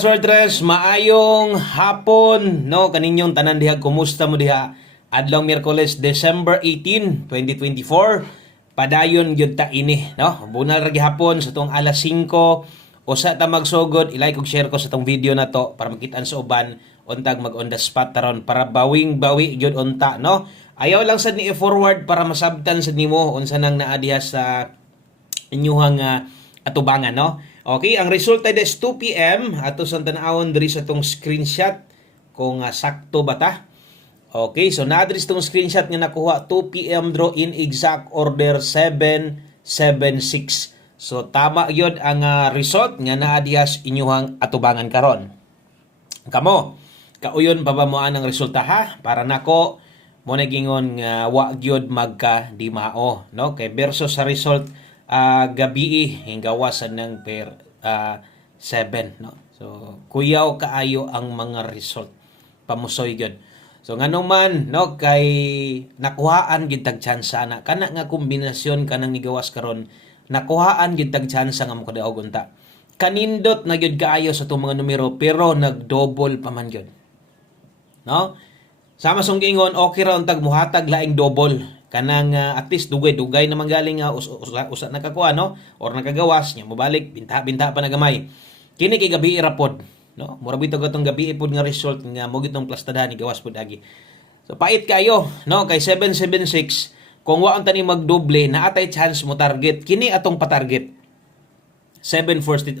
Swordress, maayong hapon, no? Kaninyong tanan diha, kumusta mo diha? Adlaw Miyerkules, December 18, 2024. Padayon gyud ta ini, no? Bunal ra gihapon sa tong alas 5. Usa ta magsugod, i-like ug share ko sa tong video na to para makitaan sa uban untag mag on the spot taron para bawing-bawi gyud unta, no? Ayaw lang sad ni i-forward para masabtan sad nimo unsa nang naa diha sa inyuhang atubangan, no? Okay, ang resulta is 2 p.m. ato sa tanawon diri sa tong screenshot kung sakto ba ta. Okay, so na diri sa tong screenshot nga nakuha 2 p.m. draw in exact order 776. So tama gyud ang result nga naa diha sa inyuhang atubangan karon. Kamo, kauyon pa ba mo ang resulta ha? Para nako mo nagingon nga wa gyud magka di mao, no? Kay versus sa result gabi hinggawasan ng per 7, no? So kuyaw kaayo ang mga result pamusoy gyud. So nganong man, no, kay nakuhaan gyud tag tsansa na kana nga kombinasyon kanang nigawas karon, nakuhaan gyud tag tsansa nga makadaog unta. Kanindot na gyud kaayo sa itong mga numero pero nag-double pa man gyud, no? Sama song gingon okay ra untag muhatag laing double kanang at least dugay naman galing usa nakakuha, no, or nakagawas nya mobalik binta pa na gamay. Kini kay gabi rapod, no, mura bitaw katong gabi pod nga result nga mo gitong plastadahan ni gawas pod agi. So pait kayo, no, kay 776 kung wa unta ni magdoble na atay chance mo target kini atong pa-target 746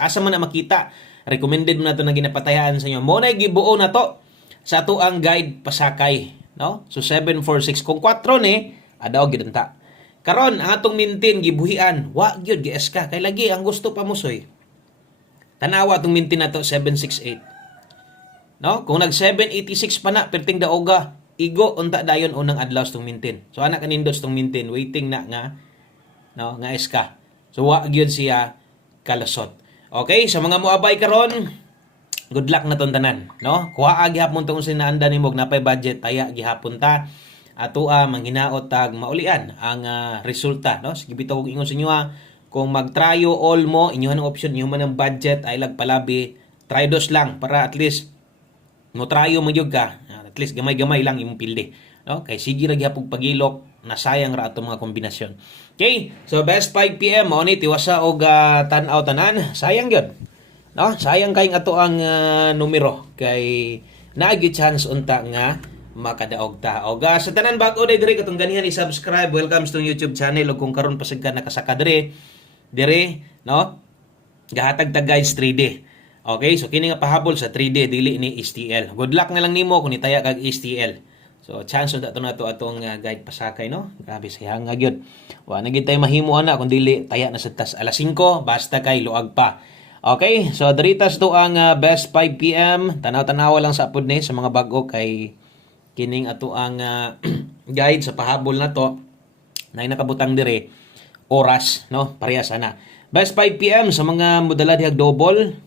asa man na makita. Recommended mo na to na ginapatayan sa inyo. Mo na gibuo na to sa ato ang guide pasakay, no? So 746 kung 4 ni adaw gyud ta. Karon ang atong mintin gibuhian, wa gyud gi-SK kay lagi ang gusto pa musoy. Tanawa atong mintin nato 768. No? Kung nag 786 pa na perting daoga, igo unta dayon unang adlaw sa tong mintin. So ana kanindot sa tong mintin waiting na nga, no, nga SK. So wa gyud siya kalasot. Okay, sa mga moabay karon, good luck na ton tanan, no? Kuha gihapon tong sinaanda nimo napay budget taya gihapon ta. Ato manghinaot tag maulian ang resulta, no? Sige bitaw kog ingon sa inyo kung mag-tryo all mo inyo ang option inyo man ang budget ay lagpalabi, try dos lang para at least mo tryo magyud ka. At least gamay-gamay lang imong pilde, no? Kay sige ra gihapon pagilok nasayang ra ato mga kombinasyon. Okay, so best 5 p.m. mo ni tiwasa og tan-aw tanan, sayang gyud. No, sayang kay ato ang numero kay naagi chance unta nga makadaog ta. Og sa tanan bag-o diri katong ganihan i-subscribe. Welcome to YouTube channel ug kung karon pa sad ka nakasaka diri, no? Gahatag ta guys 3D. Okay, so kini nga pahabol sa 3D dili ni STL. Good luck na lang nimo kung nitaya kag STL. So chance unta to nato atong guide pasakay, no? Grabe sayang nga gyud. Wa na gyud tay mahimo ana kun dili taya na sa tas alas 5 basta kay luag pa. Okay, so diritas to ang best 5 p.m. Tanaw-tanaw lang sa apod ni sa mga bag-o kay kining ato ang guide sa pahabol na to na nakabutang dire oras, no? Parehas ana. Best 5 p.m. sa mga modala dihag double.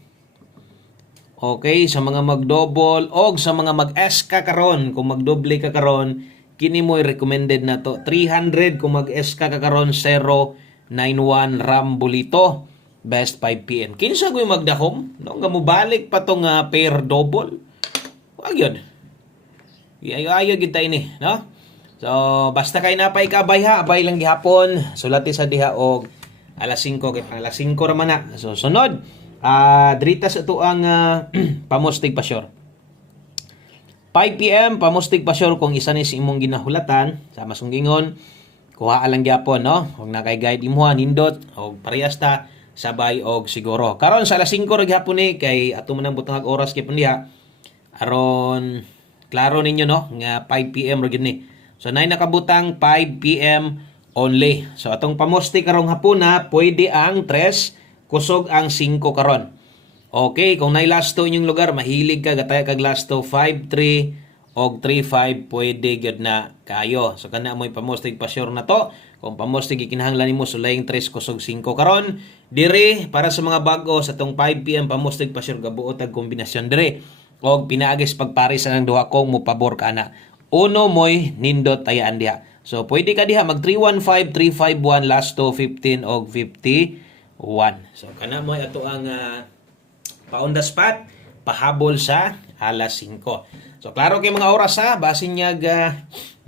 Okay, sa mga mag-double o sa mga mag-S ka karon, kung mag-double ka karon, kini mo recommended na to. 300 kung mag-S ka karon 091 Rambolito. Best 5 p.m. Kinsa ko yung magdahom? No, nga mubalik pa tong pair double. Wag yun. Ayaw kita ini, no? So, basta kay napay kabay ha, abay lang gihapon. Sulati sa diha og alas 5 kay alas 5 ra man na. So, sunod. Dritas ito ang pamustig pa sure. 5 p.m. pamustig pa sure kung isa ni si imong ginahulatan sa masunggingon. Kuha lang gyapon, no? Huwag na kay guide imuha nindot o parehas ta sabay og siguro. Karon sa alas 5 ra gyapon ni kay ato man ang butang oras kay diha. Aron klaro ninyo, no, nga 5 p.m. ra gyud ni. So nay nakabutang 5 p.m. only. So atong pamustig karong hapuna pwede ang 3 kusog ang 5 karon. Okay, kung nay last 2 inyong lugar mahilig ka gataya kag last 2 5-3 og 3-5 pwede gyud na kayo. So kana mo'y pamustig pa sure na to. Kung pamustig ikinahanglan nimo sulaying 3 kusog 5 karon dire para sa mga bag-o sa tong 5 p.m. pamustig pa sure gabuot ang kombinasyon dire. Og pinaagis pagpares ang duha kong mo pabor kana. Uno mo'y nindot tayaan diha. So pwede ka diha mag 315 351 last 2 15 og 50 1. So kana mo ato ang pa on the spot, pahabol sa alas 5. So klaro kay mga oras ha, basin niya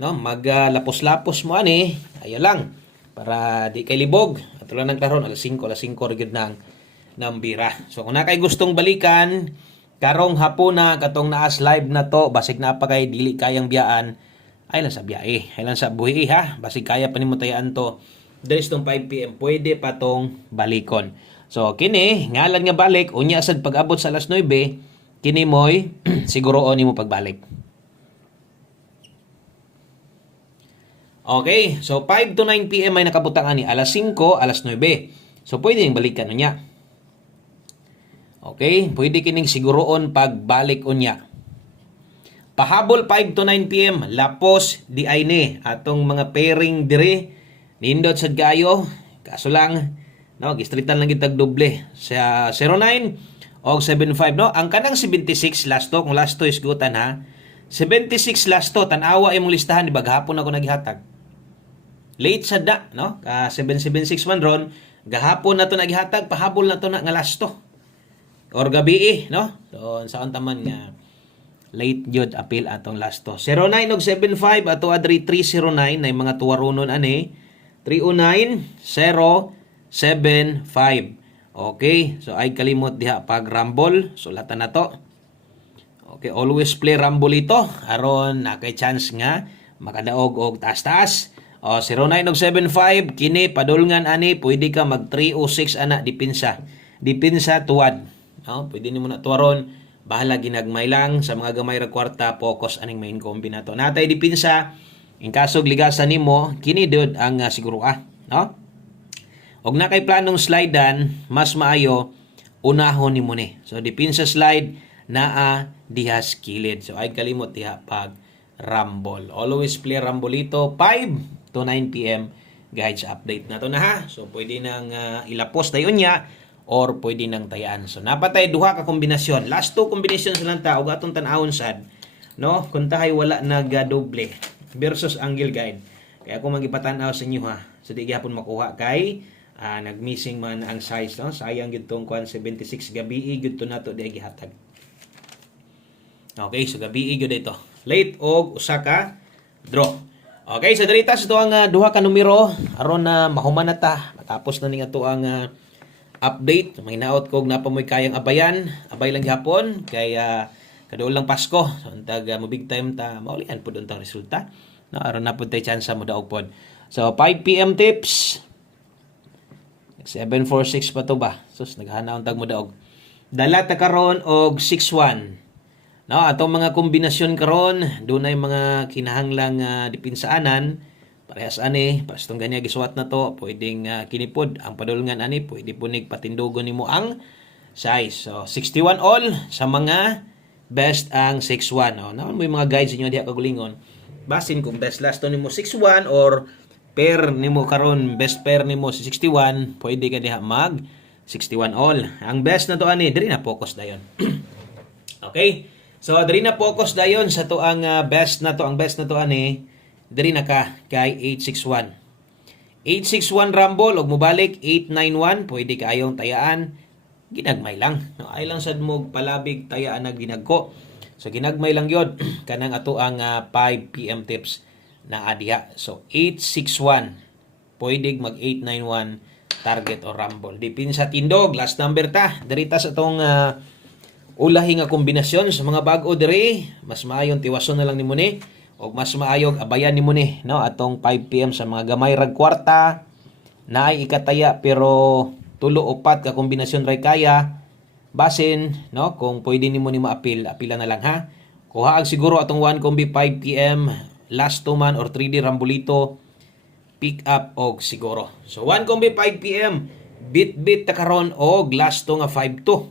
no, maglapos-lapos mo ani, ayo lang para di kay libog. At lang ng karon alas 5 rigid ng bira. So kung na kay gustong balikan karong hapon na katong naas live na to, basig na pa kay dili kayang biyaan, ay lang sa biyahe, ay lang sa buhi ha, basig kaya pa nimo tayaan to dres tong 5 PM, pwede pa tong balikon. So kini ngalan nga balik unya sad pag-abot sa alas 9, kini moy siguroon nimo pagbalik. Okay, so 5 to 9 PM ay nakabutang ani, alas 5, alas 9. So pwede ning balikan unya. Okay, pwede kining siguroon pagbalik unya. Pahabol 5 to 9 PM, lapos di ay ni atong mga pairing dire nindot sad kayo. Kaso lang no, gistritan lang gitag doble sa 09 o 75 no. Ang kanang 76 last to, kung last to is gutan ha. 76 last to, tanawa imong listahan, di ba gahapon ako naghihatag. Late sad da no, ka 776 man ron, gahapon na to naghihatag, pahabol na to na nga last to. Or gabi no. So saan taman nga late jud apil atong last to. 09 og 75 ato adri 309 na mga tuwaronon ani. 309 075. Okay, so ay kalimot diha pag rumble, sulatan na to. Okay, always play rumble ito aron na kay chance nga makadaog og taas-taas. O 09 og 75 kini padulngan ani, pwede ka mag 306 ana dipinsa. Dipinsa tuwad. No, pwede nimo na tuwaron, bahala ginagmay lang sa mga gamay ra kwarta, focus aning main kombinato. Natay dipinsa in kasog ligasan nimo, kini dud ang siguro no? Og na kay planong slidean, mas maayo unahon nimo ni. So dipinsa slide naa dihas kilid. So ay kalimot diha pag rumble. Always play rumble ito 5 to 9 PM guys, update na to na ha. So pwede nang ilapos dayon niya or pwede nang tayaan. So napatay duha ka kombinasyon. Last two kombinasyon sa lang ta og atong tan-awon sad, no? Kun tahay wala nagadoble versus angle guide. Kaya ako magipatan-aw sa inyo ha. So di gyapon makuha kay nagmissing man ang size, no? Sayang gyud tong 76 gabi gyud to nato di gihatag. Okay, so gabi gyud ito. Late og usa ka draw. Okay, so diri ta sa to ang duha ka numero aron na mahuman na ta. Matapos na ning ato ang update. May naot kog napamoy kayang abayan. Abay lang gyapon kay kaduol lang Pasko. So antag mo big time ta maulian pud untang resulta. No, aron na pud tay chance mo daog pod. So 5 PM tips. 746 pa to ba? Sus naghana untag mo daog. Dala ta karon og 61. No, atong mga kombinasyon karon dunay mga kinahanglang dipinsaanan. Parehas ani, pastong ganya gisuwat na to, pwedeng kinipod ang padulngan ani, pwede punig patindugon nimo ang size. So 61 all sa mga best ang 61. No, naman mo yung mga guides inyo diha kagulingon. Basin kung best last to nimo 61 or pair nimo karon best pair nimo si 61, pwede ka diha mag 61 all. Ang best na to ani, diri na focus dayon. Okay? So diri na focus dayon sa to ang best na to, ang best na to ani. Diri na ka kay 861. 861 rumble og mobalik 891, pwede kayong tayaan. Ginagmay lang. No, ay lang sad mo palabig tayaan na ginagko. So ginagmay lang yod kanang ato ang 5 PM tips na adiha. So 861 pwede mag 891 target o rumble. Dipin sa tindog, last number ta. Diri ta sa tong ulahi nga kombinasyon sa mga bag-o diri, mas maayong tiwason na lang nimo ni og mas maayog abayan nimo ni, no, atong 5 PM sa mga gamay rag kwarta naay ikataya pero tulo upat ka kombinasyon ray kaya basin, no, kung pwede nimo ni maapil, apila na lang ha. Kuha ag siguro atong 1 combi 5 PM, last 2 man or 3D rambulito, pick up og siguro. So 1 combi 5 PM, bit ta karon og last 2 nga 5-2.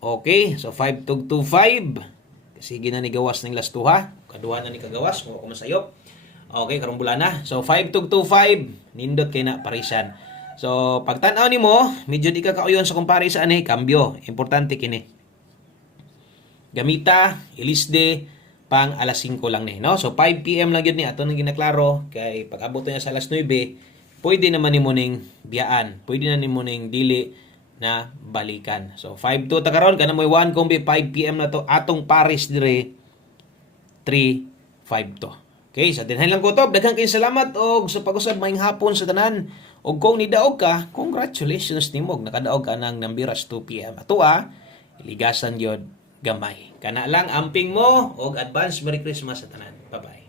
Okay, so 5-2-5. Kasi gina ni gawas ng last 2 ha. Kaduha na ni kagawas kung ako masayop. Okay, karong bulan na. So 5-2-5, nindot kay na parisan. So pagtan-aw nimo, medyo di ka kauyon sa comparison ani, kambyo. Importante kini. Gamita, ilisde pang alas 5 lang ni, no? So 5 PM lang gyud ni ato nang ginaklaro kay pag-abot niya sa alas 9, pwede naman nimo ning biyaan. Pwede na nimo ning dili na balikan. So 5-2 ta karon kana moy 1 kombi 5 PM na to atong Paris dire 3-5-2. Okay, sa dinhay lang kutob, daghang kayong salamat og sa pag-usab maayong hapon sa tanan. Og kung nidaog ka, congratulations nimo nakadaog ka ng Nambiras 2 PM. Ato iligasan yun gamay. Kana lang amping mo og advance Merry Christmas sa tanan. Bye-bye.